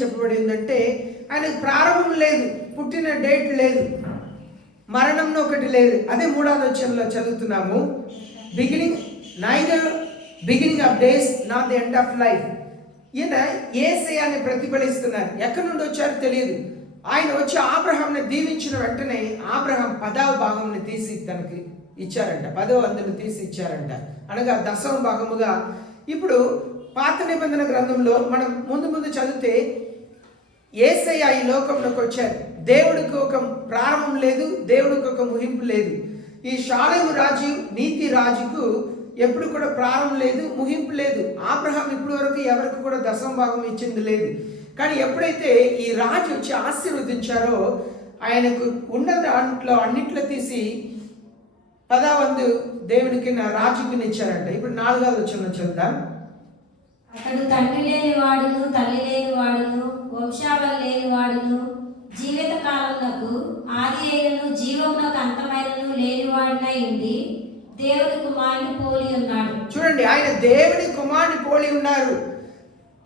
చెప్పబడిందంటే ఆయనకు ప్రారంభం లేదు, పుట్టిన డేట్ లేదు, మరణం ఒకటి లేదు. అదే 3వ వచనంలో చదువుతున్నాము. Beginning of days not the end of life. ఈయన యేసయ్యని ప్రతిఫలిస్తున్నారు. ఎక్కడి నుండి వచ్చారో తెలియదు. ఆయన వచ్చి అబ్రహాంని దీవించిన వెంటనే అబ్రహాం 10వ భాగంని తీసి తనకి ఇచ్చారంట. 10వ వంతులు తీసి ఇచ్చారంట, అనగా 10వ భాగముగా. ఇప్పుడు పాత నిబంధన గ్రంథంలో మనం ముందు చదివితే యేసయ్య ఈ లోకంలోకి వచ్చారు. దేవుడికి ఒక ప్రారంభం లేదు, దేవుడికి ఒక ముగింపు లేదు. ఈ షాలేము రాజు, నీతి రాజుకు ఎప్పుడు కూడా ప్రారంభం లేదు, ముగింపు లేదు. అబ్రహాం ఇప్పటి వరకు ఎవరికి కూడా 10వ భాగం ఇచ్చింది లేదు. కానీ ఎప్పుడైతే ఈ రాజు వచ్చి ఆశీర్వదించారో ఆయనకు ఉన్న దాంట్లో అన్నిట్లో తీసి 10వ వంతు దేవునికి రాజుకి ఇచ్చారంట. ఇప్పుడు 4వ వచనం చూద్దాం. అతడు తండ్రి లేని వాడును, తల్లి లేని వాడును, వంశావళి లేని వాడును, జీవిత కాలమునకు ఆది అయినను జీవమునకు అంతమైనను లేని వాడినై ఉండి దేవుని కుమారుని పోలి ఉన్నాడు. చూడండి, ఆయన దేవుని కుమారుని పోలి ఉన్నారు.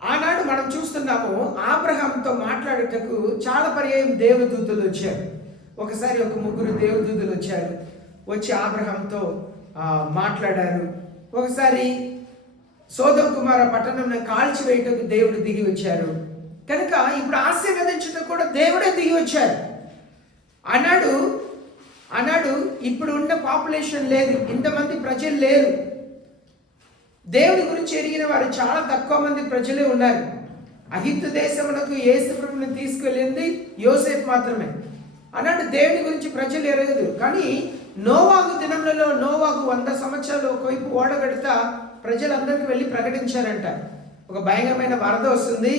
ఆనాడు మనం చూస్తున్నాము అబ్రహాంతో మాట్లాడేటకు చాలా పర్యాయం దేవదూతలు వచ్చారు. ఒకసారి ఒక 3 దేవదూతలు వచ్చారు, వచ్చి అబ్రహాంతో మాట్లాడారు. ఒకసారి సోదమ కుమార పట్టణంలో కాల్చివేయటకు దేవుడు దిగి వచ్చారు. కనుక ఇప్పుడు ఆశీర్వదించటం కూడా దేవుడే దిగి వచ్చారు. అన్నాడు ఇప్పుడు ఉన్న పాపులేషన్ లేదు, ఇంతమంది ప్రజలు లేరు. దేవుడి గురించి ఎరిగిన వారు చాలా తక్కువ మంది ప్రజలే ఉన్నారు. అగిప్తు దేశమునకు యేసు ప్రభువుని తీసుకెళ్ళింది యోసేపు మాత్రమే. అన్నాడు దేవుడి గురించి ప్రజలు ఎరగదు. కానీ నోవాహు దినములలో నోవాహు 100 సంవత్సరాలు ఒకవైపు ఓడగడతా ప్రజలందరికీ వెళ్ళి ప్రకటించారంట, ఒక భయంకరమైన వరద వస్తుంది,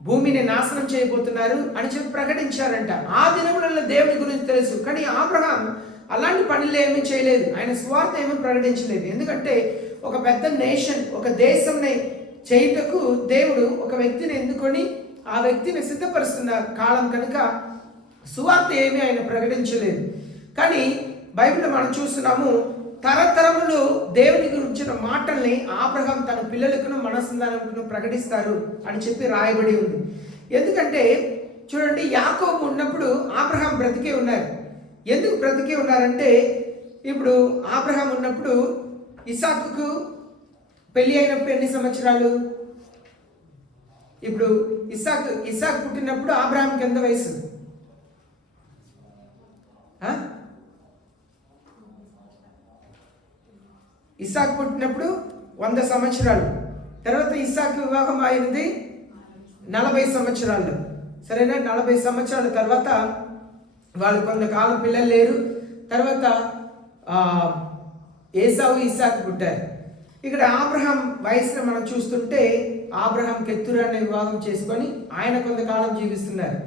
భూమిని నాశనం చేయబోతున్నారు అని చెప్పి ప్రకటించారంట. ఆ దినములలో దేవుని గురించి తెలుసు. కానీ అబ్రహాం అలాంటి పనులు ఏమీ చేయలేదు, ఆయన స్వార్థ ఏమీ ప్రకటించలేదు. ఎందుకంటే ఒక పెద్ద నేషన్, ఒక దేశంని చేయుటకు దేవుడు ఒక వ్యక్తిని ఎన్నుకొని ఆ వ్యక్తిని సిద్ధపరుస్తున్న కాలం కనుక సువార్త ఏమీ ఆయన ప్రకటించలేదు. కానీ బైబిల్లో మనం చూస్తున్నాము, తరతరములు దేవుని గురించిన మాటల్ని అబ్రహాం తన పిల్లలకును మన సంతానమును ప్రకటిస్తారు అని చెప్పి రాయబడి ఉంది. ఎందుకంటే చూడండి, యాకోబు ఉన్నప్పుడు అబ్రహాం బ్రతికే ఉన్నారు. ఎందుకు బ్రతికే ఉన్నారంటే, ఇప్పుడు అబ్రహాం ఉన్నప్పుడు ఇస్సాకుకు పెళ్లి అయినప్పుడు ఎన్ని సంవత్సరాలు? ఇప్పుడు ఇస్సాకు పుట్టినప్పుడు అబ్రహాంకి ఎంత వయసు? ఇస్సాకు పుట్టినప్పుడు 100 సంవత్సరాలు. తర్వాత ఇస్సాకు వివాహం అయినది 40 సంవత్సరాలు. సరేనా? 40 సంవత్సరాల తర్వాత వాళ్ళు కొంతకాలం పిల్లలు లేరు. తర్వాత ఏసావు ఇస్సాకు పుట్టారు. ఇక్కడ అబ్రహాం వయసును మనం చూస్తుంటే అబ్రహాం కెతురాని వివాహం చేసుకొని ఆయన కొంతకాలం జీవిస్తున్నారు.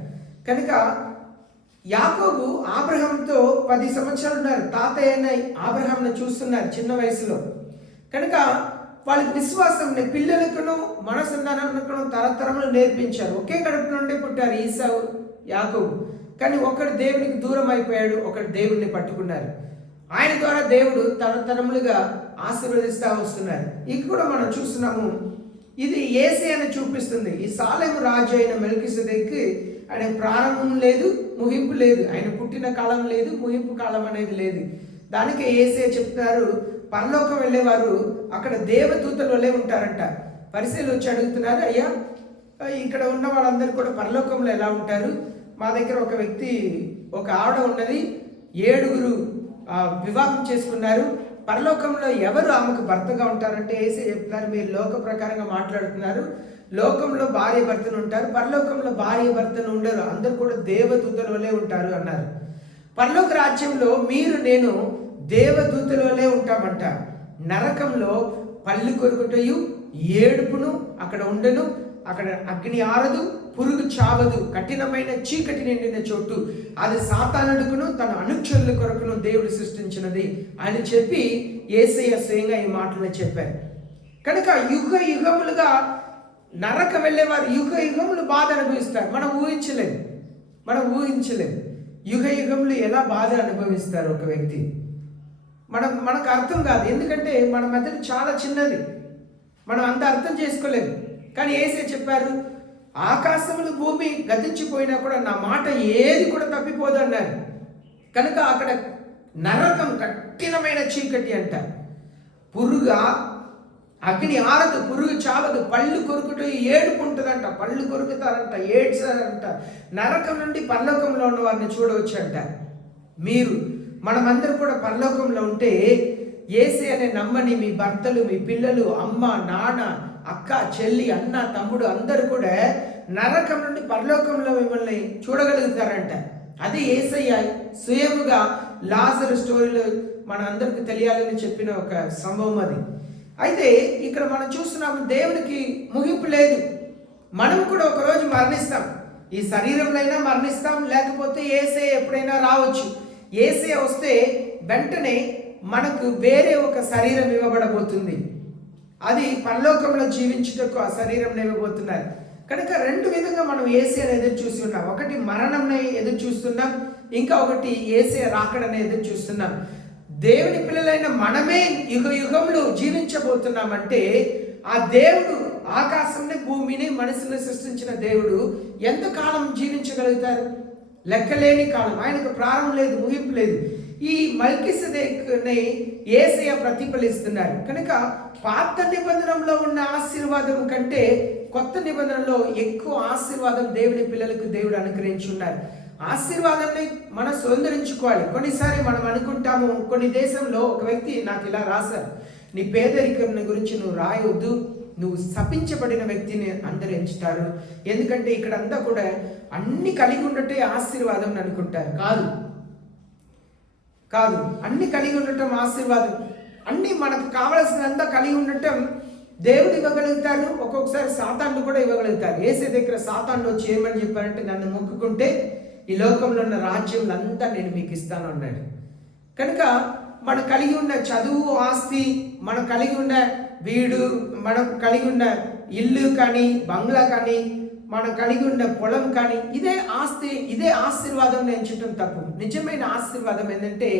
కనుక యాకోబు అబ్రహాంతో 10 సంవత్సరాలు ఉన్నారు. తాతయ్య అయిన అబ్రహాంను చూస్తున్నారు చిన్న వయసులో. కనుక వాళ్ళకి విశ్వాసం పిల్లలకును మన సంతానమునకును తరతరములు నేర్పించారు. ఒకే కడుపు నుండి పుట్టారు ఈసావు, యాకోబు. కానీ ఒకడు దేవునికి దూరం అయిపోయాడు, ఒకడు దేవుడిని పట్టుకున్నారు. ఆయన ద్వారా దేవుడు తరతరములుగా ఆశీర్వదిస్తూ వస్తున్నారు. ఇది కూడా మనం చూస్తున్నాము. ఇది యేసయ్యను చూపిస్తుంది. ఈ సాలెము రాజు అయిన మెల్కీసెదెకు ఆయన ప్రారంభం లేదు, ముగింపు లేదు. ఆయన పుట్టిన కాలం లేదు, ముగింపు కాలం అనేది లేదు. దానికి యేసయ్య చెప్తున్నారు, పరలోకం వెళ్ళేవారు అక్కడ దేవదూతల వల్లే ఉంటారంట. పరిశీలి వచ్చి అడుగుతున్నారు, అయ్యా ఇక్కడ ఉన్న వాళ్ళందరూ కూడా పరలోకంలో ఎలా ఉంటారు? మా దగ్గర ఒక ఆవిడ ఉన్నది, 7 వివాహం చేసుకున్నారు. పరలోకంలో ఎవరు ఆమెకు భర్తగా ఉంటారంటే యేసయ్య చెప్తున్నారు, మీరు లోక ప్రకారంగా మాట్లాడుతున్నారు. లోకంలో భార్య భర్తను ఉంటారు, పరలోకంలో భార్య భర్తను ఉండరు, అందరూ కూడా దేవదూతల వల్లే ఉంటారు అన్నారు. పరలోక రాజ్యంలో నేను దేవదూతల వల్లే ఉంటామంట. నరకంలో పళ్ళు కొరుకుటయు ఏడుపును అక్కడ ఉండను, అక్కడ అగ్ని ఆరదు, పురుగు చావదు, కఠినమైన చీకటి నిండిన చోటు, అది సాతానుడుకును తన అనుచరుల కొరకును దేవుడు సృష్టించినది అని చెప్పి యేసయ్య స్వయంగా ఈ మాటలు చెప్పారు. కనుక యుగ యుగములుగా నరకం వెళ్ళేవారు యుగ యుగములు బాధ అనుభవిస్తారు. మనం ఊహించలేము యుగ యుగములు ఎలా బాధ అనుభవిస్తారు ఒక వ్యక్తి. మనకు అర్థం కాదు, ఎందుకంటే మన మెదడు చాలా చిన్నది, మనం అంత అర్థం చేసుకోలేము. కానీ యేసయ్య చెప్పారు, ఆకాశములు భూమి గతించిపోయినా కూడా నా మాట ఏది కూడా తప్పిపోదు అన్నారు. కనుక అక్కడ నరకం కఠినమైన చీకటి అంట. పురుగా అగ్ని ఆరదు, పురుగు చావదు, పళ్ళు కొరుకుట ఏడుపు ఉంటుందంట, పళ్ళు కొరుకుతారంట, ఏడ్చారంట. నరకం నుండి పరలోకంలో ఉన్న వారిని చూడవచ్చు అంట. మనమందరూ కూడా పరలోకంలో ఉంటే యేసే అనే నమ్మని మీ భర్తలు, మీ పిల్లలు, అమ్మ, నాన్న, అక్క, చెల్లి, అన్న, తమ్ముడు అందరూ కూడా నరకం నుండి పరలోకంలో మిమ్మల్ని చూడగలుగుతారంట. అది యేసయ్య స్వయముగా లాజరు స్టోరీలో మన అందరికి తెలియాలని చెప్పిన ఒక సంభవం అది. అయితే ఇక్కడ మనం చూస్తున్నాము, దేవునికి ముగింపు లేదు. మనం కూడా ఒకరోజు మరణిస్తాం. ఈ శరీరంలో అయినా మరణిస్తాం, లేకపోతే యేసయ్య ఎప్పుడైనా రావచ్చు. యేసయ్య వస్తే వెంటనే మనకు వేరే ఒక శరీరం ఇవ్వబడబోతుంది. అది పరలోకంలో జీవించుటకు ఆ శరీరం ఇవ్వబోతున్నారు. కనుక రెండు విధంగా మనం యేసయ్యను ఎదురు చూస్తున్నాం. ఒకటి మరణంని ఎదురు చూస్తున్నాం, ఇంకా ఒకటి యేసయ్య రాకడని ఎదురు చూస్తున్నాం. దేవుని పిల్లలైన మనమే యుగ యుగంలో జీవించబోతున్నామంటే ఆ దేవుడు ఆకాశంని, భూమిని, మనసుని సృష్టించిన దేవుడు ఎంతకాలం జీవించగలుగుతారు? లెక్కలేని కాలం. ఆయనకు ప్రారంభం లేదు, ముగింపు లేదు. ఈ మల్కీసెదెకుని యేసయ్య ప్రతిఫలిస్తున్నారు. కనుక పాత నిబంధనలో ఉన్న ఆశీర్వాదం కంటే కొత్త నిబంధనలో ఎక్కువ ఆశీర్వాదం దేవుని పిల్లలకు దేవుడు అనుగ్రహించున్నారు. ఆశీర్వాదాన్ని మనం స్వతంత్రించుకోవాలి. కొన్నిసారి మనం అనుకుంటాము, కొన్ని దేశంలో ఒక వ్యక్తి నాకు ఇలా రాశారు, నీ పేదరికం గురించి నువ్వు రాయొద్దు, నువ్వు శపించబడిన వ్యక్తిని అందరూ ఎంచుతారు, ఎందుకంటే ఇక్కడంతా కూడా అన్ని కలిగి ఉండటే ఆశీర్వాదం అని అనుకుంటారు. కాదు, అన్ని కలిగి ఉండటం ఆశీర్వాదం. అన్ని మనకు కావలసినంతా కలిగి ఉండటం దేవుడు ఇవ్వగలుగుతారు. ఒక్కొక్కసారి సాతాను కూడా ఇవ్వగలుగుతారు. యేసే దగ్గర సాతాను వచ్చి ఏమని చెప్పారంటే, నన్ను మొక్కుకుంటే ఈ లోకంలో ఉన్న రాజ్యంలంతా నేను మీకు ఇస్తాను అన్నాడు. కనుక మనం కలిగి ఉన్న చదువు, ఆస్తి, మనం కలిగి ఉన్న వీడు, మనం కలిగి ఉన్న ఇల్లు కానీ, బంగ్లా కానీ, మనం కలిగి ఉన్న పొలం కానీ, ఇదే ఆస్తి, ఇదే ఆశీర్వాదం ఎంచడం తప్పు. నిజమైన ఆశీర్వాదం ఏంటంటే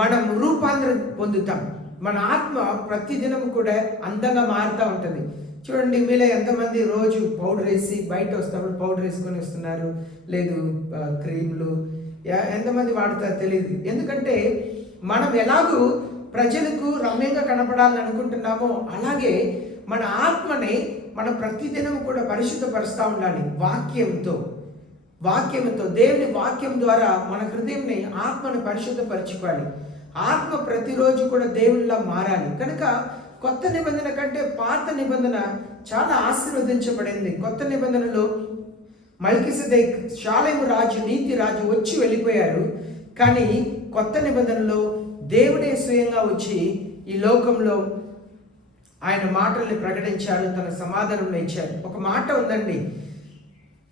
మనం రూపాంతరం పొందుతాం. మన ఆత్మ ప్రతిదినం కూడా అందంగా మారుతూ ఉంటుంది. చూడండి, మీలో ఎంతమంది రోజు పౌడర్ వేసి బయట వస్తున్నప్పుడు పౌడర్ వేసుకొని వస్తున్నారు, లేదు క్రీమ్లు, ఎంతమంది వాడతారు తెలియదు. ఎందుకంటే మనం ఎలాగూ ప్రజలకు రమ్యంగా కనపడాలని అనుకుంటున్నామో అలాగే మన ఆత్మని మనం ప్రతిదినం కూడా పరిశుద్ధపరుస్తూ ఉండాలి. వాక్యంతో దేవుని వాక్యం ద్వారా మన హృదయంని, ఆత్మను పరిశుద్ధపరచుకోవాలి. ఆత్మ ప్రతిరోజు కూడా దేవునిలా మారాలి. కనుక కొత్త నిబంధన కంటే పాత నిబంధన చాలా ఆశీర్వదించబడింది. కొత్త నిబంధనలో మల్కీసెదెకు షాలేము రాజు, నీతి రాజు వచ్చి వెళ్ళిపోయారు. కానీ కొత్త నిబంధనలో దేవుడే స్వయంగా వచ్చి ఈ లోకంలో ఆయన మాటల్ని ప్రకటించారు, తన సమాధానం ఇచ్చారు. ఒక మాట ఉందండి,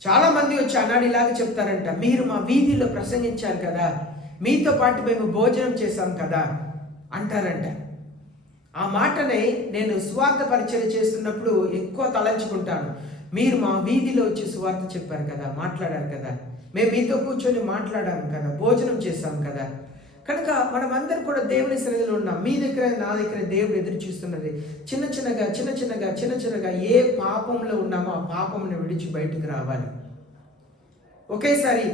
చాలా మంది వచ్చి అన్నాడు ఇలాగ చెప్తారంట, మీరు మా వీధిలో ప్రసంగించారు కదా, మీతో పాటు మేము భోజనం చేశాం కదా అంటారంట. ఆ మాటని నేను సువార్త పరిచయం చేస్తున్నప్పుడు ఎక్కువ తలంచుకుంటాను. మీరు మా వీధిలో వచ్చి సువార్త చెప్పారు కదా, మాట్లాడారు కదా, మేము మీతో కూర్చొని మాట్లాడాము కదా, భోజనం చేశాం కదా. కనుక మనం అందరం కూడా దేవుని సన్నిధిలో ఉన్నాం. మీ దగ్గర, నా దగ్గర దేవుడు ఎదురు చూస్తున్నది చిన్న చిన్నగా ఏ పాపంలో ఉన్నామో ఆ పాపంని విడిచి బయటకు రావాలి. ఒకేసారి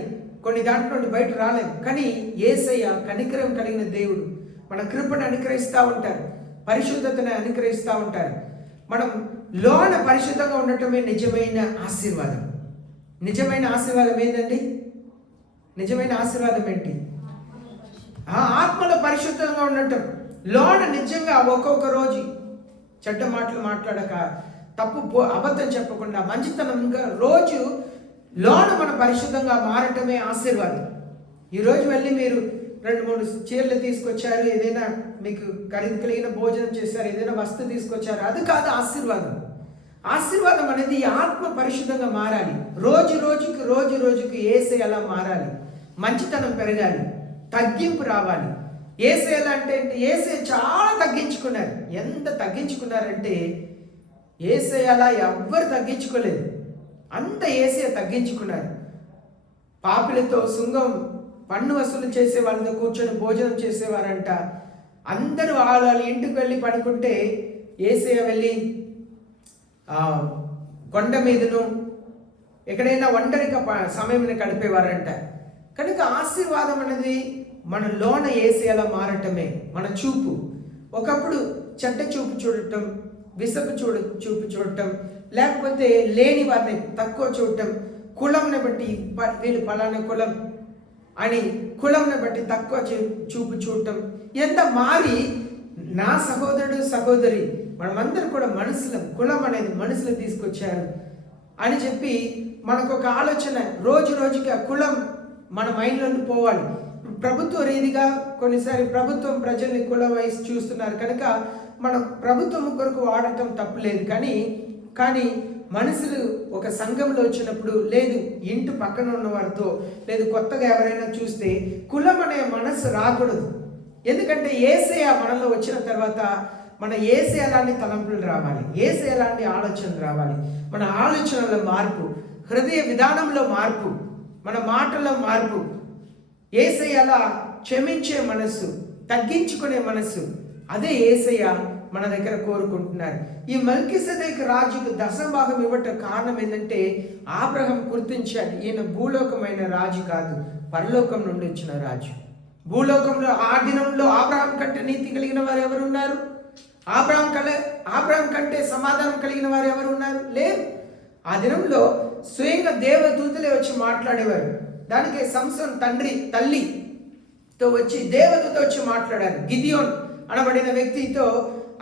కొన్ని దాంట్లో నుండి బయట రాలేం. కానీ యేసయ్య కనికరం కలిగిన దేవుడు మన కృపను అనుగ్రహిస్తూ ఉంటారు, పరిశుద్ధతను అనుగ్రహిస్తూ ఉంటారు. మనం లోన పరిశుద్ధంగా ఉండటమే నిజమైన ఆశీర్వాదం. నిజమైన ఆశీర్వాదం ఏంటండి? నిజమైన ఆశీర్వాదం ఏంటి? ఆత్మలో పరిశుద్ధంగా ఉండటం. లోన నిజంగా ఒక్కొక్క రోజు చెడ్డ మాటలు మాట్లాడక, తప్పు అబద్ధం చెప్పకుండా, మంచితనంగా రోజు లోన మన పరిశుద్ధంగా మారటమే ఆశీర్వాదం. ఈరోజు వెళ్ళి మీరు 2-3 చీరలు తీసుకొచ్చారు, ఏదైనా మీకు ఖరీదు కలిగిన భోజనం చేశారు, ఏదైనా వస్తువు తీసుకొచ్చారు, అది కాదు ఆశీర్వాదం. ఆశీర్వాదం అనేది ఆత్మ పరిశుద్ధంగా మారాలి. రోజు రోజుకి యేసే ఎలా మారాలి, మంచితనం పెరగాలి, తగ్గింపు రావాలి. యేసే ఎలా అంటే యేసే చాలా తగ్గించుకున్నారు. ఎంత తగ్గించుకున్నారంటే యేసే అలా ఎవ్వరు తగ్గించుకోలేదు, అంత యేసే తగ్గించుకున్నారు. పాపులతో, సుంగం పన్ను వసూలు చేసే వాళ్ళతో కూర్చొని భోజనం చేసేవారంట. అందరూ వాళ్ళ ఇంటికి వెళ్ళి పడుకుంటే యేసయ్య వెళ్ళి కొండ మీదను ఎక్కడైనా ఒంటరిగా సమయం గడిపేవారంట. కనుక ఆశీర్వాదం అనేది మన లోన యేసయ్యలా మారటమే మన చూపు. ఒకప్పుడు చెడ్డ చూపు చూడటం, విసపు చూపు చూడటం, లేకపోతే లేని వారిని తక్కువ చూడటం, కులంని బట్టి వీళ్ళు పలానా కులం అని కులంని బట్టి తక్కువ చూపు చూడటం, ఎంత మారి నా సహోదరుడు సహోదరి మనమందరూ కూడా మనుషులం, కులం అనేది మనుషులు తీసుకొచ్చారు అని చెప్పి మనకు ఒక ఆలోచన రోజు రోజుకి ఆ కులం మన మైండ్లో పోవాలి. ప్రభుత్వ రీతిగా కొన్నిసారి ప్రభుత్వం ప్రజల్ని కుల వయసు చూస్తున్నారు కనుక మన ప్రభుత్వం కొరకు వాడటం తప్పులేదు. కానీ మనుషులు ఒక సంఘంలో వచ్చినప్పుడు, లేదు ఇంటి పక్కన ఉన్న వారితో, లేదు కొత్తగా ఎవరైనా చూస్తే కులం అనే మనసు రాకూడదు. ఎందుకంటే యేసయ్య మనలో వచ్చిన తర్వాత మన యేసయ్య లాంటి తలంపులు రావాలి, యేసయ్య లాంటి ఆలోచనలు రావాలి. మన ఆలోచనలో మార్పు, హృదయ విధానంలో మార్పు, మన మాటల్లో మార్పు, యేసయ్యలా క్షమించే మనస్సు, తగ్గించుకునే మనస్సు, అదే యేసయ్య మన దగ్గర కోరుకుంటున్నారు. ఈ మెల్కీసెదెకు రాజుకు దశభాగం ఇవ్వటం కారణం ఏంటంటే అబ్రహాం గుర్తించాడు, ఈయన భూలోకమైన రాజు కాదు, పరలోకం నుండి వచ్చిన రాజు. భూలోకంలో ఆ దినంలో అబ్రహాం కంటే నీతి కలిగిన వారు ఎవరు ఉన్నారు? అబ్రహాం కంటే సమాధానం కలిగిన వారు ఎవరు ఉన్నారు? లేరు. ఆ దినంలో స్వయంగా దేవదూతలే వచ్చి మాట్లాడేవారు. దానికి సంసోన్ తల్లితో వచ్చి దేవదూత వచ్చి మాట్లాడారు. గిదియోన్ అనబడిన వ్యక్తితో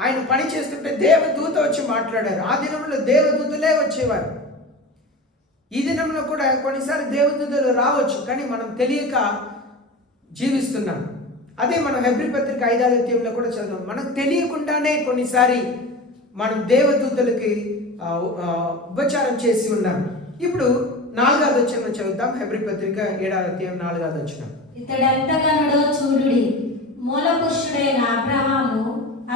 ఆయన పని చేస్తుంటే దేవదూత వచ్చి మాట్లాడారు. ఆ దినంలో దేవదూతలే వచ్చేవారు. ఈ దినంలో కూడా కొన్నిసార్లు దేవదూతలు రావచ్చు, కానీ మనం తెలియక జీవిస్తున్నాం. అదే మనం హెబ్రీ పత్రిక 5వ అధ్యాయంలో కూడా చదువు. మనకు తెలియకుండానే కొన్నిసారి మనం దేవదూతలకి ఉపచారం చేసి ఉన్నాం. ఇప్పుడు 4వ వచనం చదువుతాం. హెబ్రీ పత్రిక 7వ అధ్యాయం 4వ వచనం. ఇతడెంతగనడో చూడుడి, మూల పురుషుడైన అబ్రహాము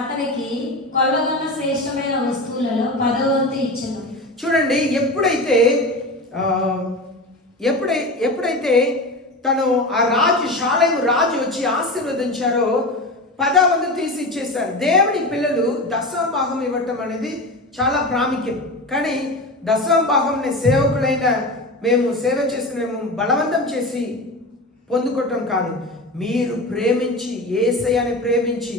అతనికి కొల్లగొన్న శ్రేష్టమైన వస్తువులలో 10వ వంతు ఇచ్చెను. చూడండి, ఎప్పుడైతే తను ఆ రాజు షాలేము రాజు వచ్చి ఆశీర్వదించారో 10వ వంతు తీసి ఇచ్చేశారు. దేవుని పిల్లలు దశమ భాగం ఇవ్వటం అనేది చాలా ప్రాముఖ్యం. కానీ దశమ భాగంని సేవకులైన మేము సేవ చేస్తున్నాము బలవంతం చేసి పొందుకోవటం కాదు. మీరు ప్రేమించి, యేసయ్యని ప్రేమించి,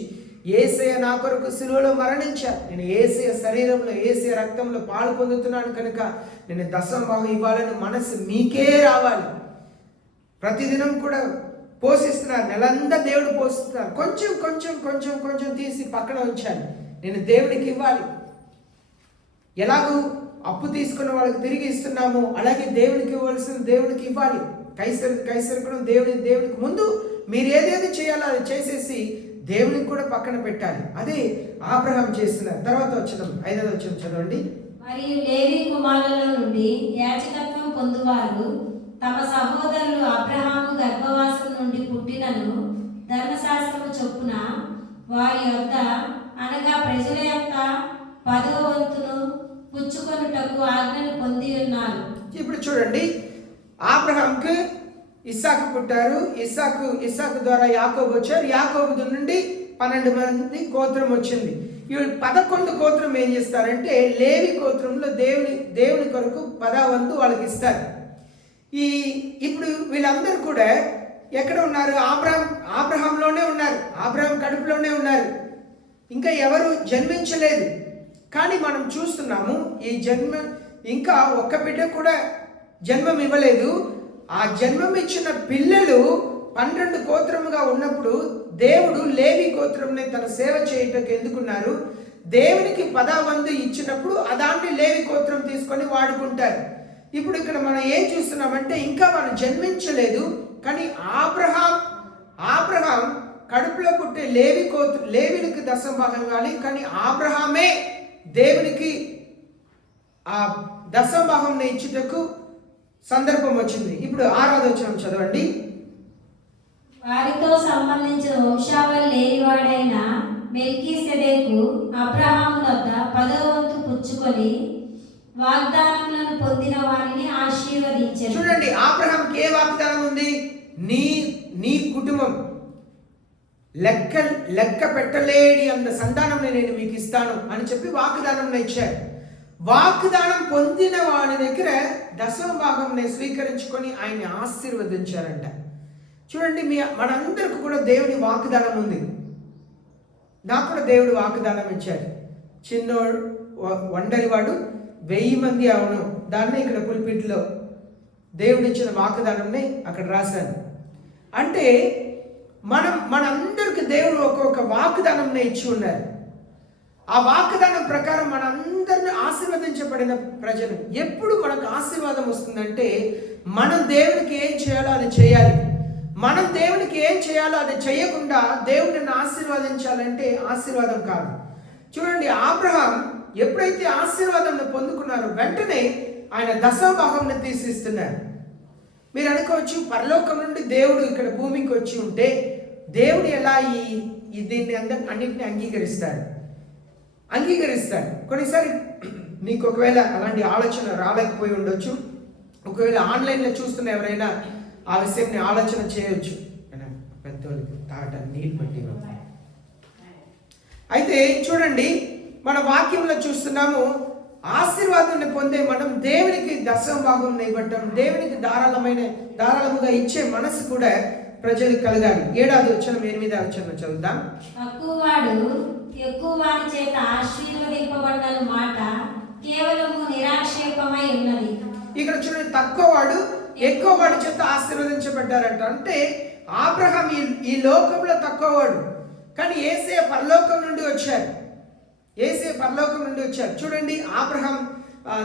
యేసయ్య నా కొరకు సిలువలో మరణించారు, నేను యేసయ్య శరీరంలో యేసయ్య రక్తంలో పాలు పొందుతున్నాను కనుక నేను దశమ భాగం ఇవ్వాలని మనసు మీకే రావాలి. ప్రతిదినం కూడా పోషిస్తున్నారు, నెలంతా దేవుడు పోషిస్తున్నారు. కొంచెం కొంచెం కొంచెం కొంచెం తీసి పక్కన ఉంచాలి, నేను దేవునికి ఇవ్వాలి. ఎలాగూ అప్పు తీసుకున్న వాళ్ళకి తిరిగి ఇస్తున్నాము, అలాగే దేవునికి ఇవ్వాల్సిన దేవునికి ఇవ్వాలి. కైసరికడం దేవునికి ముందు మీరు ఏదేది చేయాలో అది చేసేసి దేవునికి కూడా పక్కన పెట్టాలి. అదే అబ్రహాం చేస్తున్నారు. తర్వాత వచ్చిన 5వ వచనం చదవండి. మరియు లేవి కుమారుల నుండి యాజకత్వం పొందువారు తమ సహోదరులు అబ్రహాము గర్భవాసం నుండి పుట్టినను ధర్మశాస్త్రము చొప్పున వారి యొద్ద అనగా ప్రజల యొక్క 10వ వంతును పుచ్చుకొనుటకు ఆజ్ఞను పొంది ఉన్నారు. ఇప్పుడు చూడండి, అబ్రహాంకు ఇస్సాకు పుట్టారు. ఇస్సాకు ద్వారా యాకోబు వచ్చారు. యాకోబు నుండి 12 మంది గోత్రం వచ్చింది. ఇవి 11 గోత్రం ఏం చేస్తారంటే లేవి గోత్రంలో దేవుని కొరకు 10వ వంతు వాళ్ళకి ఇస్తారు. ఇప్పుడు వీళ్ళందరూ కూడా ఎక్కడ ఉన్నారు? అబ్రహాంలోనే ఉన్నారు, అబ్రహాం కడుపులోనే ఉన్నారు. ఇంకా ఎవరు జన్మించలేదు. కానీ మనం చూస్తున్నాము ఇంకా ఒక్క బిడ్డ కూడా జన్మం ఇవ్వలేదు. ఆ జన్మం ఇచ్చిన పిల్లలు 12 గోత్రముగా ఉన్నప్పుడు దేవుడు లేవి గోత్రంని తన సేవ చేయటకు ఎందుకున్నారు? దేవునికి 10వ వంతు ఇచ్చినప్పుడు దాన్ని లేవి గోత్రం తీసుకొని వాడుకుంటారు. ఇప్పుడు ఇక్కడ మనం ఏం చూస్తున్నామంటే ఇంకా వాళ్ళు జన్మించలేదు, కానీ అబ్రహాం కడుపులో పుట్టే లేవిలకు దశమ భాగం ఇవ్వాలి. కానీ అబ్రహామే దేవునికి ఆ దశమ భాగం ఇచ్చుటకు సందర్భం వచ్చింది. ఇప్పుడు 6వ వచనం చదవండి. వారితో సంబంధించిన వంశావళి లేనివాడైన మెల్కీసెదెకు అబ్రహాము వద్ద 10వ వంతు పుచ్చుకొని వాగ్దానములను పొందిన వారిని ఆశీర్వదించారు. చూడండి, అబ్రహాంకి ఏ వాగ్దానం ఉంది? నీ కుటుంబం లెక్క పెట్టలేని అంత సంతానం నేను మీకు ఇస్తాను అని చెప్పి వాగ్దానం ఇచ్చారు. వాగ్దానం పొందిన వాడి దగ్గర దశమ భాగంని స్వీకరించుకొని ఆయన్ని ఆశీర్వదించారంట. చూడండి, మనందరికి కూడా దేవుని వాగ్దానం ఉంది. నాకు కూడా దేవుడు వాగ్దానం ఇచ్చారు. చిన్నోడు ఒంటరివాడు 1000 మంది అవును, దాన్ని ఇక్కడ పులిపిట్లో దేవుడు ఇచ్చిన వాగ్దానంని అక్కడ రాశాను. అంటే మనందరికి దేవుడు ఒక్కొక్క వాగ్దానంని ఇచ్చి ఉన్నారు. ఆ వాగ్దానం ప్రకారం మనందరిని ఆశీర్వదించబడిన ప్రజలు. ఎప్పుడు మనకు ఆశీర్వాదం వస్తుందంటే మనం దేవునికి ఏం చేయాలో అది చేయాలి. మనం దేవునికి ఏం చేయాలో అది చేయకుండా దేవుడిని ఆశీర్వదించాలంటే ఆశీర్వాదం కాదు. చూడండి, అబ్రహాం ఎప్పుడైతే ఆశీర్వాదం పొందుకున్నారో వెంటనే ఆయన దశమ భాగంని తీసిస్తున్నారు. మీరు అనుకోవచ్చు, పరలోకం నుండి దేవుడు ఇక్కడ భూమికి వచ్చి ఉంటే దేవుడు ఎలా దీన్ని అన్నింటినీ అంగీకరిస్తాడు. కొన్నిసారి నీకు ఒకవేళ అలాంటి ఆలోచన రాలేకపోయి ఉండొచ్చు. ఒకవేళ ఆన్లైన్లో చూస్తున్న ఎవరైనా ఆ విషయంని ఆలోచన చేయవచ్చు. పెద్దోళ్ళకి తాట నీళ్ళు పట్టి. అయితే చూడండి, మన వాక్యంలో చూస్తున్నాము, ఆశీర్వాదాన్ని పొందే మనం దేవునికి దశమ భాగం ఇవ్వటం, దేవునికి ధారాళముగా ఇచ్చే మనసు కూడా ప్రజలకు కలగాలి. 7వ వచనం 8వ వచనం చదువుదాం. తక్కువవాడు ఎక్కువ వారి చేత ఆశీర్వదింపబడ్డను మాట కేవలము నిరాక్షేపమై ఉన్నది. ఇక్కడ చూడండి, తక్కువవాడు ఎక్కువ వాడి చేత ఆశీర్వదించబడ్డారంట. అంటే అబ్రహాం ఈ లోకంలో తక్కువవాడు, కానీ యేసయ్య పరలోకం నుండి వచ్చారు. చూడండి, అబ్రహాం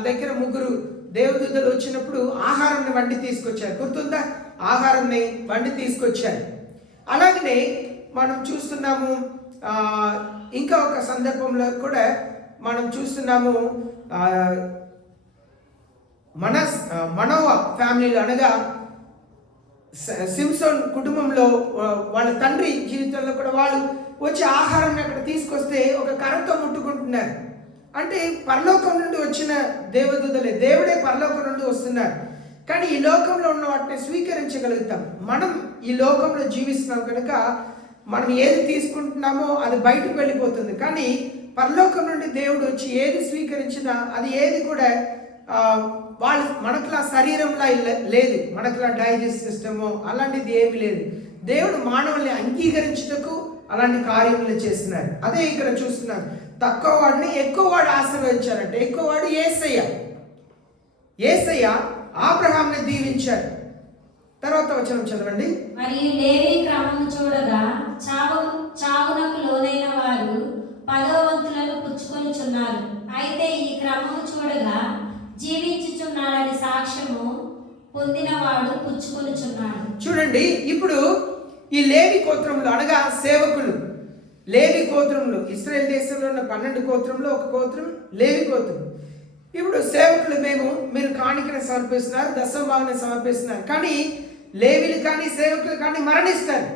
దగ్గర 3 దేవదూతలు వచ్చినప్పుడు ఆహారాన్ని వండి తీసుకొచ్చారు. గుర్తుందా? ఆహారాన్ని వండి తీసుకొచ్చారు. అలాగనే మనం చూస్తున్నాము, ఇంకా ఒక సందర్భంలో కూడా మనం చూస్తున్నాము, మనోవ ఫ్యామిలీలో, అనగా సింసోన్ కుటుంబంలో వాళ్ళ తండ్రి జీవితంలో కూడా వాళ్ళు వచ్చి ఆహారాన్ని అక్కడ తీసుకొస్తే ఒక కర్రతో ముట్టుకుంటున్నారు. అంటే పరలోకం నుండి వచ్చిన దేవదూతలే, దేవుడే పరలోకం నుండి వస్తున్నారు. కానీ ఈ లోకంలో ఉన్న వాటిని స్వీకరించగలుగుతాం. మనం ఈ లోకంలో జీవిస్తున్నాం కనుక మనం ఏది తీసుకుంటున్నామో అది బయటకు వెళ్ళిపోతుంది. కానీ పరలోకం నుండి దేవుడు వచ్చి ఏది స్వీకరించినా అది ఏది కూడా మనకులా శరీరంలా లేదు, మనకులా డైజెస్ట్ సిస్టమో అలాంటిది ఏమి లేదు. దేవుడు మానవుల్ని అంగీకరించుటకు అలాంటి కార్యములు చేస్తున్నారు. అదే ఇక్కడ చూస్తున్నారు, తక్కువ వాడిని ఎక్కువ వాడు ఆశీర్వదించారంటే ఎక్కువ వాడు యేసయ్య అబ్రహాంని దీవించారు. తర్వాత వచనం చదవండి. మరియు లేవి క్రమము చూడగా చావునకు లోనైన వారు 10వ వంతులను పుచ్చుకొనుచున్నారు. అయితే ఈ క్రమము చూడగా జీవించుచున్నాడని సాక్ష్యము పొందినవాడు పుచ్చుకొనుచున్నాడు. చూడండి, ఇప్పుడు ఈ లేవి గోత్రంలో, అనగా సేవకులు, లేవి గోత్రంలో, ఇశ్రాయేల్ దేశంలో ఉన్న 12 గోత్రంలో ఒక గోత్రం లేవి గోత్రం. ఇప్పుడు సేవకులు మీరు కాணிకను సమర్పిస్తున్నారు, దశమ భాగాన్ని సమర్పిస్తున్నారు. కానీ లేవీలు కానీ సేవకులు కానీ మరణిస్తారు.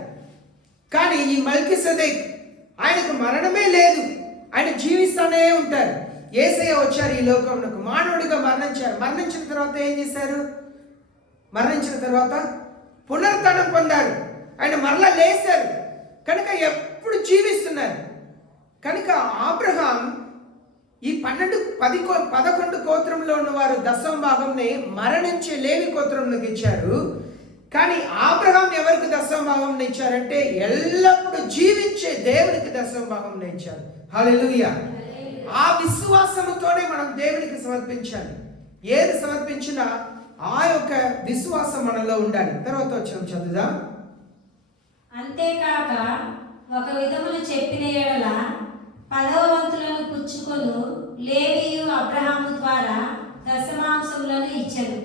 కానీ ఈ మల్కీసెదెక్ ఆయనకు మరణమే లేదు, ఆయన జీవిస్తూనే ఉంటారు. యేసయ్య వచ్చారు ఈ లోకంలోకి, మానవుడిగా మరణించారు. మరణించిన తర్వాత ఏం చేశారు? మరణించిన తర్వాత పునరుత్థానం పొందారు. ఆయన మరలా లేశారు కనుక ఎప్పుడు జీవిస్తున్నారు. కనుక అబ్రహాం ఈ 11 గోత్రంలో ఉన్నవారు దశమ భాగంని మరణించే లేవి గోత్రంలోకి ఇచ్చారు. కానీ అబ్రహాం ఎవరికి దశమ భాగంని ఇచ్చారంటే ఎల్లప్పుడూ జీవించే దేవునికి దశమ భాగంని ఇచ్చారు. హల్లెలూయా. ఆ విశ్వాసముతోనే మనం దేవునికి సమర్పించాలి. ఏది సమర్పించినా ఆ యొక్క విశ్వాసం మనలో ఉండాలి. తర్వాత వచ్చిన చదువుదాం. అంతేకాక ఒక విధములు చెప్పిన ఎడల 10వ వంతులను పుచ్చుకొను లేవియు అబ్రహాము ద్వారా దశమాంశములను ఇచ్చారు.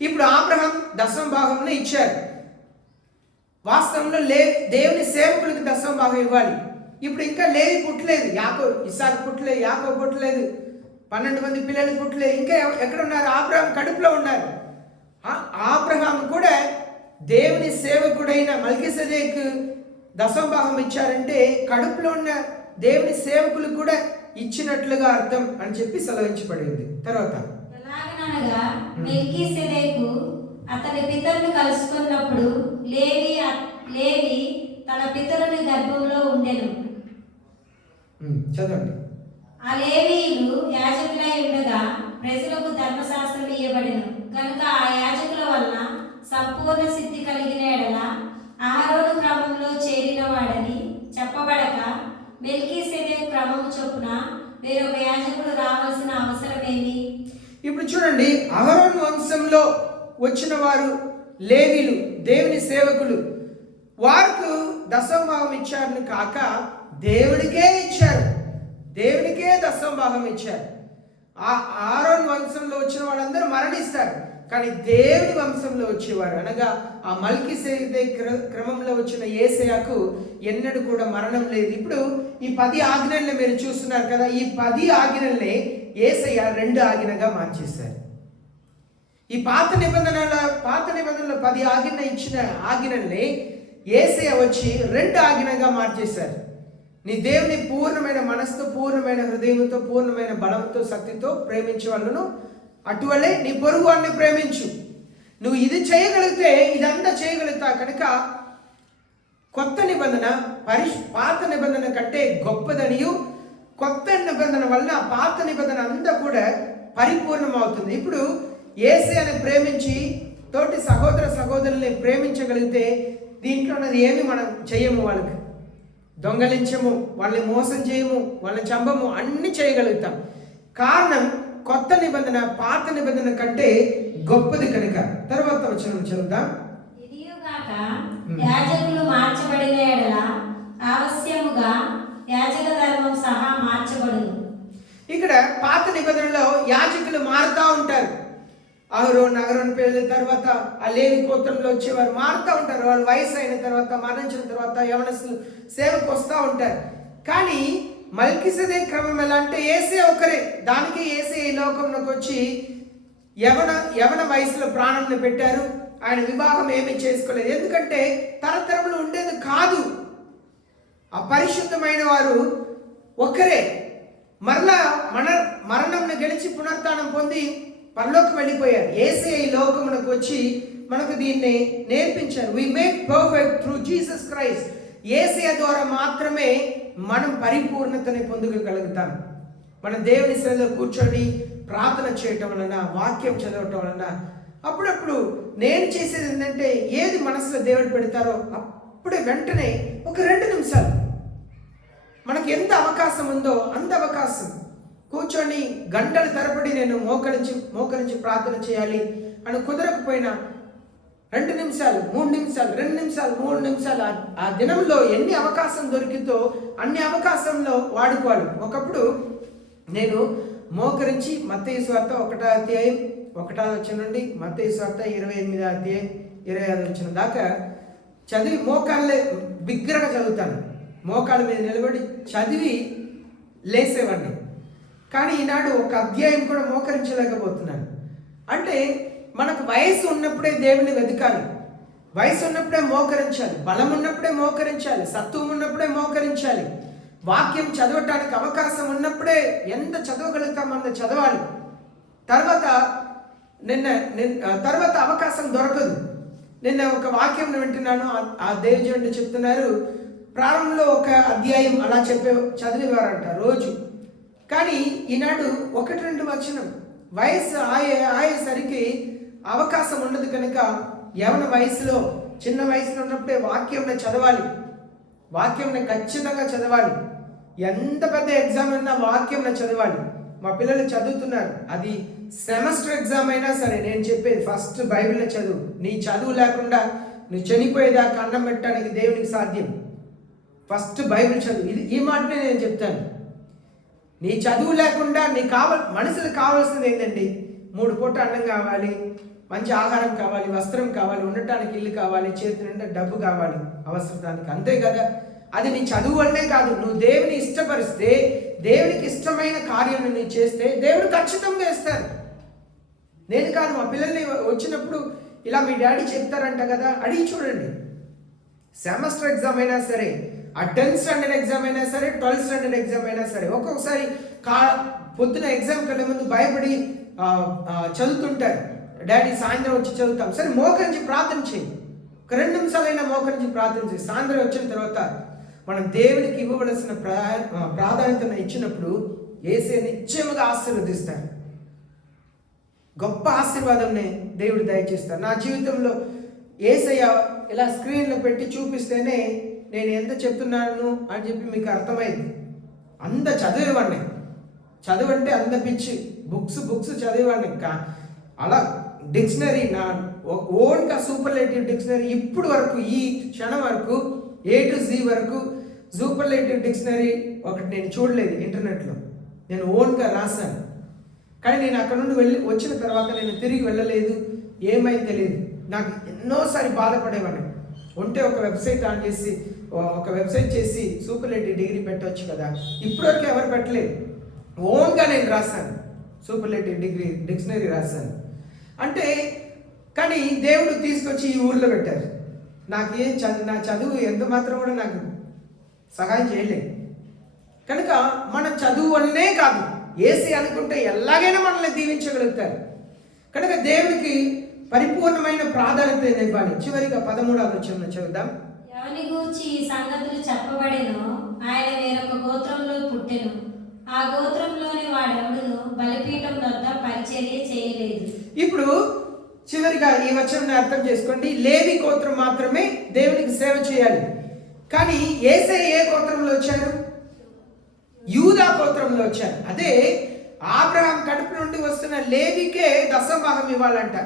ఇప్పుడు అబ్రహాం దశమ భాగంలో ఇచ్చారు. వాస్తవంలో దేవుని సేవకులకు దశమ భాగం ఇవ్వాలి. ఇప్పుడు ఇంకా లేవి పుట్టలేదు, ఇస్సాకు పుట్టలేదు, యాకోబు పుట్టలేదు, 12 మంది పిల్లలు పుట్టలేదు. ఇంకా ఎక్కడ ఉన్నారు? అబ్రహాం కడుపులో ఉన్నారు. అబ్రహాం కూడా దేవుని సేవకుడైన మల్కీసెదెక్ దశమ భాగం ఇచ్చారంటే కడుపులో ఉన్న దేవుని సేవకులు కూడా ఇచ్చినట్లుగా అర్థం అని చెప్పి సెలవించబడింది. తర్వాత ఎలాగనగా మెల్కీసెదెకు అతని పితరుని కలుసుకున్నప్పుడు లేవి తన పితరుని గర్భంలో ఉండెను. చదవండి. ఆ లేవీయులు యాజకులై ఉండగా ప్రజలకు ధర్మశాస్త్రం ఇవ్వబడెను కనుక ఆ యాజకుల వలన సంపూర్ణ సిద్ధి కలిగిన ఎడల అహరోను క్రమంలో చేరిన వాడని చెప్పబడక మెల్కీసెదెకు క్రమము చొప్పున వేరొక యాజకుడు రావాల్సిన అవసరమేమి? ఇప్పుడు చూడండి, అహరోను వంశంలో వచ్చిన వారు లేవీలు, దేవుని సేవకులు. వారికి దశమభాగం ఇచ్చారని కాక దేవుడికే ఇచ్చారు, దేవునికే దశమభాగం ఇచ్చారు. ఆ అహరోను వంశంలో వచ్చిన వాళ్ళందరూ మరణిస్తారు, కానీ దేవుని వంశంలో వచ్చేవారు అనగా ఆ మల్కీసెదెకు క్రమంలో వచ్చిన యేసయ్యకు ఎన్నడూ కూడా మరణం లేదు. ఇప్పుడు ఈ 10 ఆజ్ఞల్ని మీరు చూస్తున్నారు కదా, ఈ 10 ఆజ్ఞల్ని యేసయ్య 2 ఆజ్ఞగా మార్చేశారు. ఈ పాత నిబంధనలో 10 ఆజ్ఞ ఇచ్చిన ఆజ్ఞల్ని యేసయ్య వచ్చి 2 ఆజ్ఞగా మార్చేశారు. నీ దేవుని పూర్ణమైన మనసుతో, పూర్ణమైన హృదయంతో, పూర్ణమైన బలంతో, శక్తితో ప్రేమించే వాళ్ళను అటువలే నీ పొరుగు వాడిని ప్రేమించు. నువ్వు ఇది చేయగలిగితే ఇదంతా చేయగలుగుతా. కనుక కొత్త నిబంధన పాత నిబంధన కంటే గొప్పదనియు, కొత్త నిబంధన వలన పాత నిబంధన అంతా కూడా పరిపూర్ణం అవుతుంది. ఇప్పుడు యేసయ్యని ప్రేమించి తోటి సహోదర సహోదరుల్ని ప్రేమించగలిగితే దీంట్లో ఉన్నది ఏమి మనం చేయము, వాళ్ళకి దొంగలించము, వాళ్ళని మోసం చేయము, వాళ్ళని చంపము, అన్ని చేయగలుగుతాం. కారణం కొత్త నిబంధన పాత నిబంధన కంటే గొప్పది కనుక. తర్వాత వచనం చదువుదాం. ఇదియుగాక యాజకులు మార్చబడిన ఎడల అవశ్యముగా యాజక ధర్మం సహా మార్చబడును. ఇక్కడ పాత నిబంధనలో యాజకులు మారుతూ ఉంటారు. అహరోను పేర్ల తర్వాత ఆ లేవి గోత్రంలో వచ్చేవారు మారుతూ ఉంటారు. వాళ్ళు వయసు అయిన తర్వాత, మరణించిన తర్వాత యవనస్తులు సేవకు వస్తూ ఉంటారు. కానీ మల్కీసెదెకు క్రమం ఎలా అంటే యేసే ఒక్కరే. దానికి యేసే ఈ లోకంలోకి వచ్చి యవన వయసులో ప్రాణంని పెట్టారు. ఆయన వివాహం ఏమీ చేసుకోలేదు, ఎందుకంటే తరతరములు ఉండేది కాదు. ఆ పరిశుద్ధమైన వారు ఒక్కరే. మరలా మరణంను గెలిచి పునరుత్థానం పొంది పరలోకం వెళ్ళిపోయారు. యేసే ఈ లోకమునకు వచ్చి మనకు దీన్ని నేర్పించారు. We made perfect through Jesus Christ. Yesayya ద్వారా మాత్రమే మనం పరిపూర్ణతని పొందగలుగుతాం. మన దేవుని సన్నిధిలో కూర్చొని ప్రార్థన చేయటం వలన, వాక్యం చదవటం వలన, అప్పుడప్పుడు నేను చేసేది ఏంటంటే ఏది మనసులో దేవుడు పెడతారో అప్పుడే వెంటనే ఒక 2 నిమిషాలు మనకి ఎంత అవకాశం ఉందో అంత అవకాశం కూర్చొని గంటల తరబడి నేను మోకరించి ప్రార్థన చేయాలి అని కుదరకపోయినా 2 నిమిషాలు, 3 నిమిషాలు, 2 నిమిషాలు, 3 నిమిషాలు ఆ దినంలో ఎన్ని అవకాశం దొరికిందో అన్ని అవకాశంలో వాడుకోవాలి. ఒకప్పుడు నేను మోకరించి మత్తయి సువార్త 1వ అధ్యాయం 1వ వచనం నుండి మత్తయి సువార్త 28వ అధ్యాయం 25వ వచనం దాకా చదివి మోకాళ్ళే బిగ్గరగా చదువుతాను. మోకాళ్ళ మీద నిలబడి చదివి లేసేవాడిని. కానీ ఈనాడు ఒక అధ్యాయం కూడా మోకరించలేకపోతున్నాను. అంటే మనకు వయసు ఉన్నప్పుడే దేవుని వెతకాలి, వయసు ఉన్నప్పుడే మోకరించాలి, బలం ఉన్నప్పుడే మోకరించాలి, సత్వం ఉన్నప్పుడే మోకరించాలి, వాక్యం చదవటానికి అవకాశం ఉన్నప్పుడే ఎంత చదవగలుగుతాం అంత చదవాలి. తర్వాత అవకాశం దొరకదు. నిన్న ఒక వాక్యం వింటున్నాను, ఆ దేవజనుడు చెప్తున్నారు, ప్రారంభంలో ఒక అధ్యాయం అలా చదివేవారంట రోజు. కానీ ఈనాడు 1-2 వచనం వయసు అయ్యేసరికి అవకాశం ఉండదు. కనుక యవన వయసులో, చిన్న వయసులో ఉన్నప్పుడే వాక్యంని చదవాలి, వాక్యంని ఖచ్చితంగా చదవాలి. ఎంత పెద్ద ఎగ్జామ్ అయినా వాక్యంని చదవాలి. మా పిల్లలు చదువుతున్నారు, అది సెమస్టర్ ఎగ్జామ్ అయినా సరే నేను చెప్పేది ఫస్ట్ బైబిల్ని చదువు. నీ చదువు లేకుండా నువ్వు చనిపోయేదాకా అన్నం పెట్టడానికి దేవునికి సాధ్యం. ఫస్ట్ బైబిల్ చదువు. ఈ మాటనే నేను చెప్తాను. నీ చదువు లేకుండా మనుషులకు కావాల్సింది ఏంటండి? 3 పూట అన్నం కావాలి, మంచి ఆహారం కావాలి, వస్త్రం కావాలి, ఉండటానికి ఇల్లు కావాలి, చేతి నిండా డబ్బు కావాలి అవసరానికి, అంతే కదా. అది నీ చదువు వల్లనే కాదు. నువ్వు దేవుని ఇష్టపరిస్తే, దేవునికి ఇష్టమైన కార్యం నువ్వు చేస్తే దేవుడు ఖచ్చితంగా ఇస్తారు. నేను కాదు, మా పిల్లల్ని వచ్చినప్పుడు ఇలా మీ డాడీ చెప్తారంట కదా, అడిగి చూడండి. సెమస్టర్ ఎగ్జామ్ అయినా సరే, ఆ 10th స్టాండర్డ్ ఎగ్జామ్ అయినా సరే, 12th స్టాండర్డ్ ఎగ్జామ్ అయినా సరే, ఒక్కొక్కసారి పొద్దున ఎగ్జామ్ కన్నా ముందు భయపడి చదువుతుంటారు. డాడీ సాయంత్రం వచ్చి చదువుతాం. సరే, మోకరించి ప్రార్థన చేయి, ఒక 2 నిమిషాలైనా మోకరించి ప్రార్థన చేయి. సాయంత్రం వచ్చిన తర్వాత మనం దేవునికి ఇవ్వవలసిన ప్రాధాన్యతను ఇచ్చినప్పుడు యేసయ్య నిశ్చయముగా ఆశీర్వదిస్తారు. గొప్ప ఆశీర్వాదంని దేవుడు దయచేస్తారు. నా జీవితంలో యేసయ్య ఇలా స్క్రీన్లో పెట్టి చూపిస్తేనే నేను ఎంత చెప్తున్నాను అని చెప్పి మీకు అర్థమైంది. అంత చదివేవాడిని, చదువంటే అంత పిచ్చి, బుక్స్ చదివేవాడిని. అలా డిక్షనరీ నా ఓన్గా సూపర్లేటివ్ డిక్షనరీ ఇప్పుడు వరకు ఈ క్షణం వరకు A to Z వరకు సూపర్లేటివ్ డిక్షనరీ ఒకటి నేను చూడలేదు ఇంటర్నెట్లో. నేను ఓన్గా రాశాను. కానీ నేను అక్కడ నుండి వచ్చిన తర్వాత నేను తిరిగి వెళ్ళలేదు. ఏమైంది తెలియదు. నాకు ఎన్నోసారి బాధపడేవాడిని. ఉంటే ఒక వెబ్సైట్ ఆన్ చేసి ఒక వెబ్సైట్ చేసి సూపర్లేటివ్ డిగ్రీ పెట్టవచ్చు కదా. ఇప్పటివరకు ఎవరు పెట్టలేదు. ఓన్గా నేను రాశాను, సూపర్లేటివ్ డిగ్రీ డిక్షనరీ రాశాను. అంటే కానీ దేవుడు తీసుకొచ్చి ఈ ఊర్లో పెట్టారు. నాకు నా చదువు ఎంత మాత్రం కూడా నాకు సహాయం చేయలేదు. కనుక మన చదువు వల్లనే కాదు, యేసయ్య అనుకుంటే ఎలాగైనా మనల్ని దీవించగలుగుతారు. కనుక దేవునికి పరిపూర్ణమైన ప్రాధాన్యత ఇవ్వాలి. చివరిగా 13వ వచనం చదువుదాం. ఎవని గూర్చి ఈ సంగతులు చెప్పబడెనో ఆయన వేరొక గోత్రంలో పుట్టెను. ఆ గోత్రంలోని వాడెవడును బలిపీఠం వద్ద పరిచర్య చేయలేదు. ఇప్పుడు చివరిగా ఈ వచనాన్ని అర్థం చేసుకోండి. లేవి గోత్రం మాత్రమే దేవునికి సేవ చేయాలి. కానీ యేసయ్య ఏ గోత్రంలో వచ్చారు? యూదా గోత్రంలో వచ్చారు. అదే ఆబ్రహాం కడుపు నుండి వస్తున్న లేవికే దశమభాగం ఇవ్వాలంట.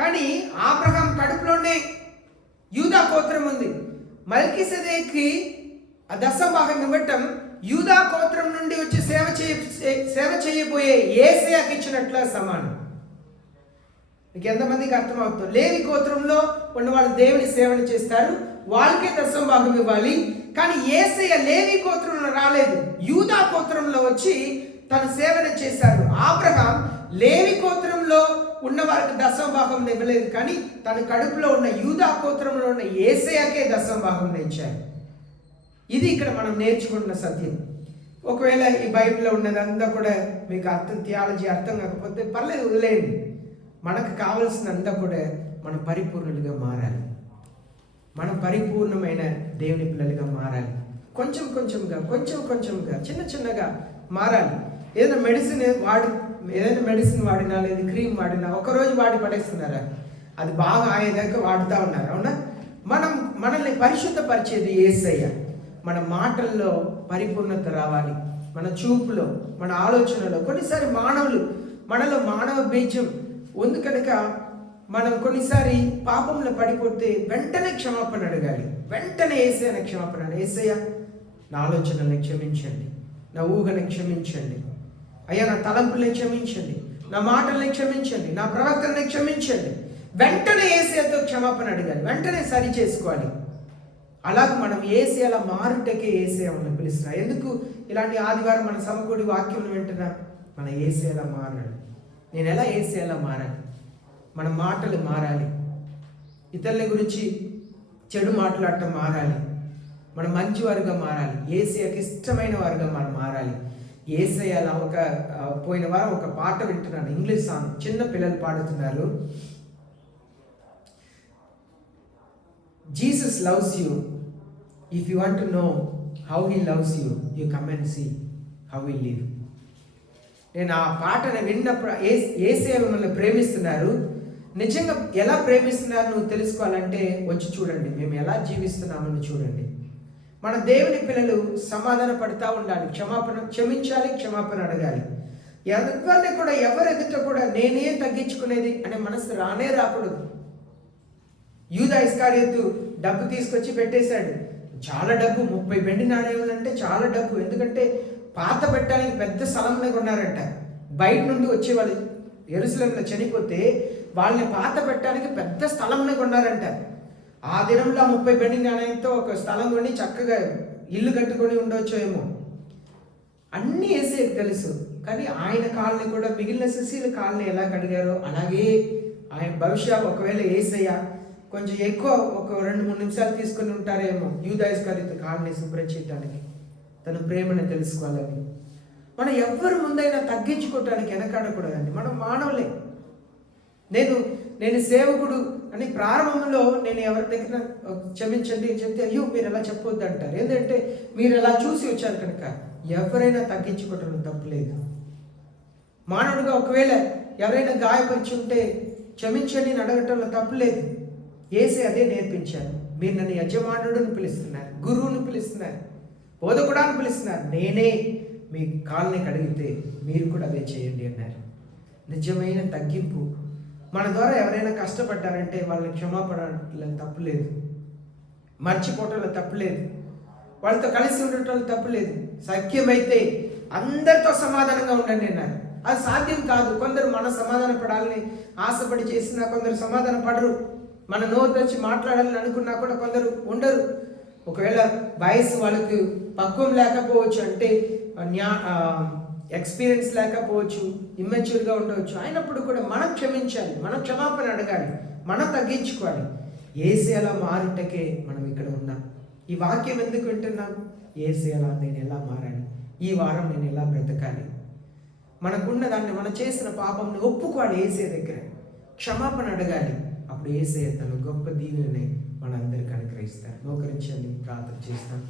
కానీ ఆబ్రహాం కడుపులోనే యూదా గోత్రం ఉంది. మల్కీసెదెకుకి ఆ దశమభాగం ఇవ్వటం యూదా గోత్రం నుండి వచ్చి సేవ చేయబోయే యేసయ్యకి ఇచ్చినట్ల సమానం. మీకు ఎంతమందికి అర్థమవుతుంది? లేవి గోత్రంలో ఉన్న వాళ్ళు దేవుని సేవను చేస్తారు, వాళ్ళకే దశమభాగం ఇవ్వాలి. కానీ యేసయ్య లేవి గోత్రంలో రాలేదు, యూదా గోత్రంలో వచ్చి తన సేవను చేశారు. ఆబ్రహాం లేవి గోత్రంలో ఉన్న వారికి దశమభాగం ఇవ్వలేదు, కానీ తన కడుపులో ఉన్న యూదా గోత్రంలో ఉన్న యేసయ్యకే దశమభాగం ఇచ్చారు. ఇది ఇక్కడ మనం నేర్చుకుంటున్న సత్యం. ఒకవేళ ఈ బైబిల్లో ఉన్నదంతా కూడా మీకు థియాలజీ అర్థం కాకపోతే పర్లేదు, వదిలేయండి. మనకు కావలసినంతా కూడా మనం పరిపూర్ణులుగా మారాలి. మనం పరిపూర్ణమైన దేవుని పిల్లలుగా మారాలి. కొంచెం కొంచెంగా చిన్నగా మారాలి. ఏదైనా మెడిసిన్ వాడినా లేదా క్రీమ్ వాడినా ఒకరోజు వాడి పడేస్తున్నారా? అది బాగా అయ్యేదాకా వాడుతూ ఉన్నారు, అవునా? మనల్ని పరిశుద్ధపరిచేది యేసయ్య. మన మాటల్లో పరిపూర్ణత రావాలి, మన చూపులో, మన ఆలోచనలో. కొన్నిసారి మనలో మానవ బీజం ఉంది కనుక మనం కొన్నిసారి పాపంలో పడిపోతే వెంటనే క్షమాపణ అడగాలి. వెంటనే యేసయ్యని క్షమాపణ, యేసయ్య నా ఆలోచనల్ని క్షమించండి, నా ఊహని క్షమించండి అయ్యా, నా తలంపుల్ని క్షమించండి, నా మాటల్ని క్షమించండి, నా ప్రవర్తనని క్షమించండి. వెంటనే యేసయ్యతో క్షమాపణ అడగాలి, వెంటనే సరి చేసుకోవాలి. అలాగే మనం యేసయ్యలా మారుటకే యేసయ్య మనం పిలుస్తున్నా. ఎందుకు ఇలాంటి ఆదివారం మన సమకూడి వాక్యం వింటున్నా? మన యేసయ్యలా మారాలి. నేను ఎలా యేసయ్యలా మారాలి? మన మాటలు మారాలి. ఇతరుల గురించి చెడు మాట్లాడటం మారాలి. మనం మంచివారుగా మారాలి. యేసయ్యకి ఇష్టమైన వారుగా మనం మారాలి. యేసయ్యలా పోయిన వారం ఒక పాట వింటున్నాను, ఇంగ్లీష్ సాంగ్, చిన్న పిల్లలు పాడుతున్నారు. Jesus loves you. If you want to know how he loves you, you come and see how he live. నేను ఆ పాటను విన్నప్పుడు యేసయ్య మిమ్మల్ని ప్రేమిస్తున్నారు. నిజంగా ఎలా ప్రేమిస్తున్నారు నువ్వు తెలుసుకోవాలంటే వచ్చి చూడండి, మేము ఎలా జీవిస్తున్నామని చూడండి. మన దేవుని పిల్లలు సమాధాన పడుతూ ఉండాలి, క్షమించాలి, క్షమాపణ అడగాలి. ఎవరి ఎదుట కూడా నేనే తగ్గించుకునేది అనే మనసు రాకూడదు. యూదా ఇస్కారియోతు డబ్బు తీసుకొచ్చి పెట్టేశాడు. చాలా డబ్బు, 30 వెండి నాణేలు అంటే చాలా డబ్బు. ఎందుకంటే పాత పెట్టడానికి పెద్ద స్థలంలో కొన్నారంట. బయట నుండి వచ్చేవాళ్ళు యెరూషలేములో చనిపోతే వాళ్ళని పాత పెట్టడానికి పెద్ద స్థలంలో కొన్నారంట. ఆ దినంలో 30 వెండి నాణ్యంతో ఒక స్థలం కొని చక్కగా ఇల్లు కట్టుకొని ఉండొచ్చు ఏమో. అన్నీ యేసయ్యకు తెలుసు. కానీ ఆయన కాళ్ళని కూడా మిగిలిన శిష్యుల కాళ్ళని ఎలా కడిగారో అలాగే ఆయన భవిష్యత్ ఒకవేళ యేసయ్య కొంచెం ఎక్కువ ఒక 2-3 నిమిషాలు తీసుకొని ఉంటారేమో యూదా ఇస్కారియోతు కాళ్ళని శుభ్రం చేయడానికి, తన ప్రేమను తెలుసుకోవాలని. మనం ఎవరి ముందైనా తగ్గించుకోవటానికి వెనకాడకూడదండి. మనం మానవులే. నేను సేవకుడు అని ప్రారంభంలో నేను ఎవరి దగ్గర క్షమించండి అని చెప్తే అయ్యో మీరు ఎలా చెప్పొద్దు అంటారు. ఏంటంటే మీరు ఎలా చూసి వచ్చారు కనుక. ఎవరైనా తగ్గించుకోవటం తప్పులేదు. మానవుడిగా ఒకవేళ ఎవరైనా గాయపరిచి ఉంటే క్షమించండి అని అడగటంలో తప్పులేదు. యేసే అదే నేర్పించారు. మీరు నన్ను యజమానుడిని పిలుస్తున్నారు, గురువుని పిలుస్తున్నారు, బోధకుడాన్ని పిలుస్తున్నారు. నేనే మీ కాళ్ళని కడిగితే మీరు కూడా అదే చేయండి అన్నారు. నిజమైన తగ్గింపు. మన ద్వారా ఎవరైనా కష్టపడ్డారంటే వాళ్ళని క్షమాపణలో తప్పులేదు, మర్చిపోవటంలో తప్పులేదు, వాళ్ళతో కలిసి ఉండటంలో తప్పులేదు. సఖ్యమైతే అందరితో సమాధానంగా ఉండండి అన్నారు. అది సాధ్యం కాదు. కొందరు మన సమాధాన పడాలని ఆశపడి చేసినా కొందరు సమాధాన పడరు. మన నోరు తెచ్చి మాట్లాడాలని అనుకున్నా కూడా కొందరు ఉండరు. ఒకవేళ వయసు వాళ్ళకి పక్వం లేకపోవచ్చు, అంటే ఎక్స్పీరియన్స్ లేకపోవచ్చు, ఇమ్మెచ్యూర్గా ఉండవచ్చు. అయినప్పుడు కూడా మనం క్షమించాలి, మనం క్షమాపణ అడగాలి, మనం తగ్గించుకోవాలి. యేసే అలా మారుటకే మనం ఇక్కడ ఉన్నాం. ఈ వాక్యం ఎందుకు వింటున్నాం? యేసే అలా నేను ఎలా మారాలి, ఈ వారం నేను ఎలా బ్రతకాలి, మనకున్న దాన్ని మనం చేసిన పాపంని ఒప్పుకోవాలి, యేసే దగ్గర క్షమాపణ అడగాలి. అప్పుడు యేసే తన గొప్ప దీవెనని మనందరికీ అనుగ్రహిస్తారు. మోకరించండి, ప్రార్థన చేస్తాం.